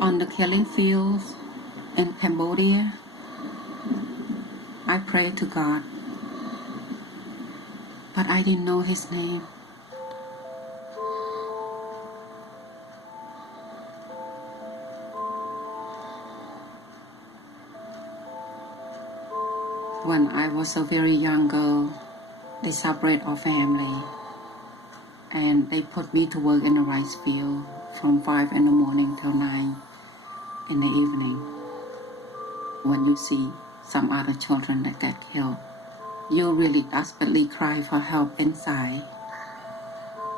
On the killing fields in Cambodia, I prayed to God, but I didn't know His name. When I was a very young girl, they separated our family and they put me to work in the rice field from 5 in the morning till 9 in the evening. When you see some other children that get killed, you really desperately cry for help inside.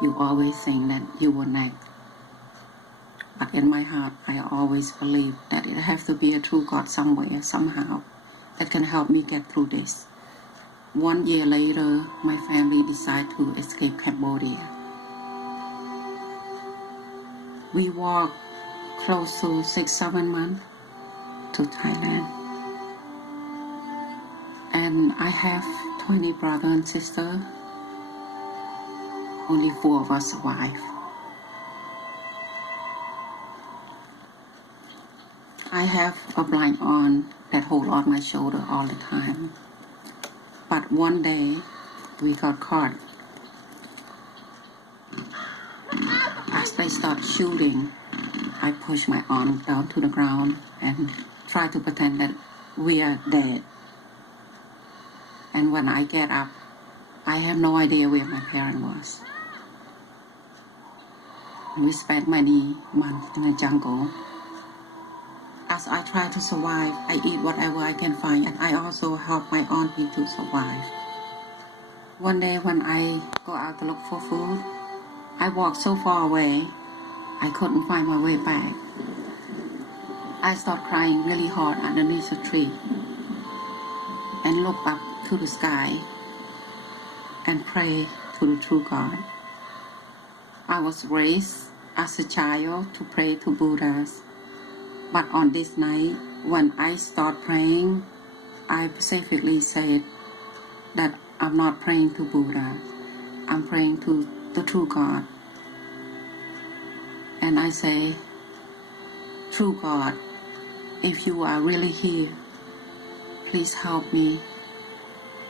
You always think that you were next. But in my heart, I always believe that it has to be a true God somewhere, somehow, that can help me get through this. 1 year later, my family decided to escape Cambodia. We walked close to 6-7 months to Thailand. And I have 20 brothers and sisters. Only 4 of us survived. I have a blind aunt that holds on my shoulder all the time. But one day, we got caught. As they start shooting, I push my arm down to the ground and try to pretend that we are dead. And when I get up, I have no idea where my parent was. We spent many months in the jungle. As I try to survive, I eat whatever I can find, and I also help my auntie to survive. One day when I go out to look for food, I walked so far away, I couldn't find my way back. I started crying really hard underneath a tree and looked up to the sky and prayed to the true God. I was raised as a child to pray to Buddhas. But on this night, when I start praying, I specifically said that I'm not praying to Buddha. I'm praying to the true God. And I say, true God, if you are really here, please help me,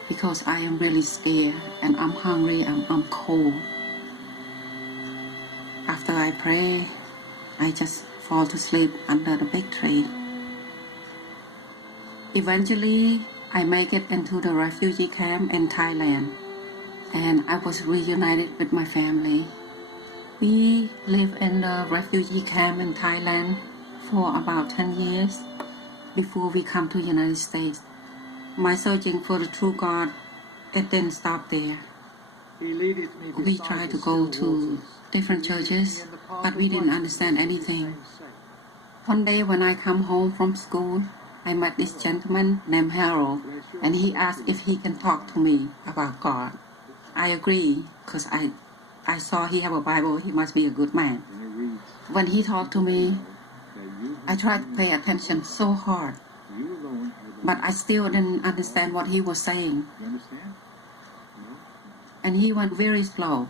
because I am really scared and I'm hungry and I'm cold. After I pray, I just fall to sleep under the big tree. Eventually, I make it into the refugee camp in Thailand, and I was reunited with my family. We lived in the refugee camp in Thailand for about 10 years before we come to the United States. My searching for the true God, it didn't stop there. We tried to go to different churches, but we didn't understand anything. One day when I come home from school, I met this gentleman named Harold, and he asked if he can talk to me about God. I agree, because I saw he have a Bible, he must be a good man. When he talked to me, I tried to pay attention so hard, but I still didn't understand what he was saying. And he went very slow.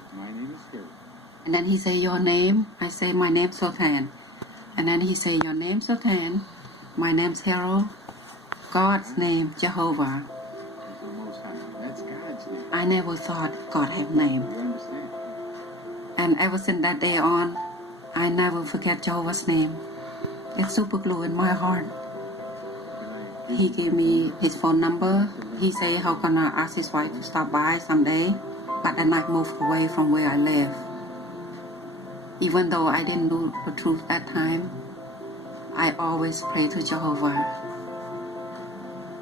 And then he said, your name? I say, my name's Sultan. And then he said, your name's Sultan, my name's Harold, God's name, Jehovah. I never thought God had a name. And ever since that day on, I never forget Jehovah's name. It's super glue in my heart. He gave me his phone number. He said how gonna ask his wife to stop by someday, but then I moved away from where I live. Even though I didn't know the truth that time, I always pray to Jehovah.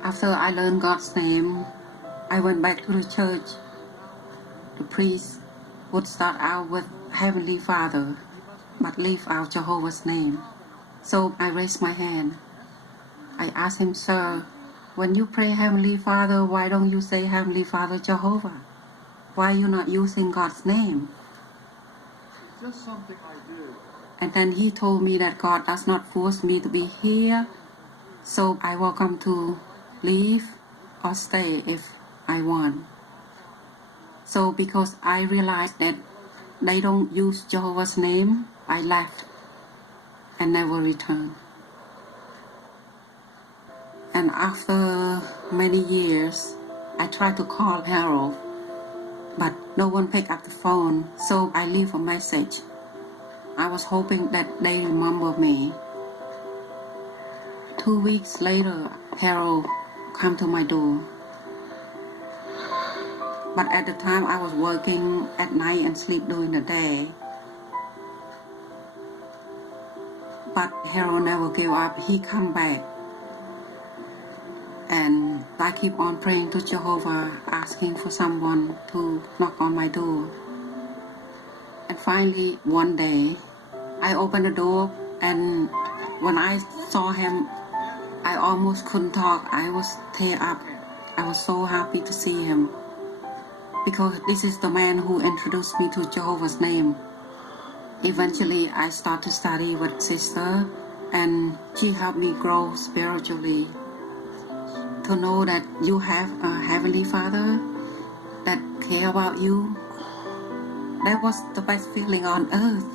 After I learned God's name, I went back to the church. The priest would start out with Heavenly Father, but leave out Jehovah's name. So I raised my hand. I asked him, sir, when you pray Heavenly Father, why don't you say Heavenly Father Jehovah? Why are you not using God's name? It's just something I do. And then he told me that God does not force me to be here, so I welcome to leave or stay if I want. So because I realized that they don't use Jehovah's name, I left. and never returned. And after many years, I tried to call Harold, but no one picked up the phone, so I leave a message. I was hoping that they remember me. 2 weeks later, Harold came to my door. But at the time I was working at night and sleep during the day. But Harold never gave up. He come back. And I keep on praying to Jehovah, asking for someone to knock on my door. And finally, one day, I opened the door, and when I saw him, I almost couldn't talk. I was tear up. I was so happy to see him, because this is the man who introduced me to Jehovah's name. Eventually, I started to study with sister, and she helped me grow spiritually. To know that you have a Heavenly Father that care about you, that was the best feeling on earth.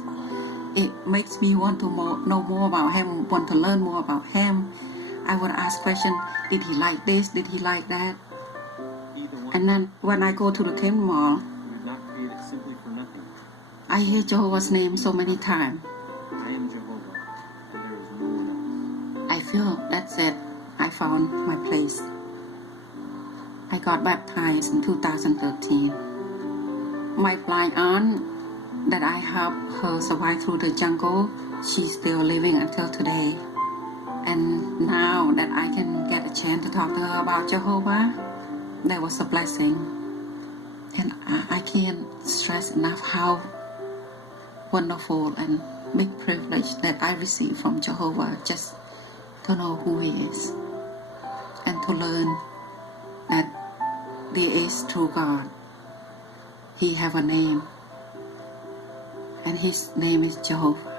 It makes me want to know more about him, want to learn more about him. I would ask questions, did he like this, did he like that? And then when I go to the Ken Mall, I hear Jehovah's name so many times. I am Jehovah, and there is no one else. I feel that's it. I found my place. I got baptized in 2013. My blind aunt that I helped her survive through the jungle, she's still living until today. And now that I can get a chance to talk to her about Jehovah, that was a blessing. And I can't stress enough how wonderful and big privilege that I received from Jehovah, just to know who He is and to learn that there is true God. He have a name, and His name is Jehovah.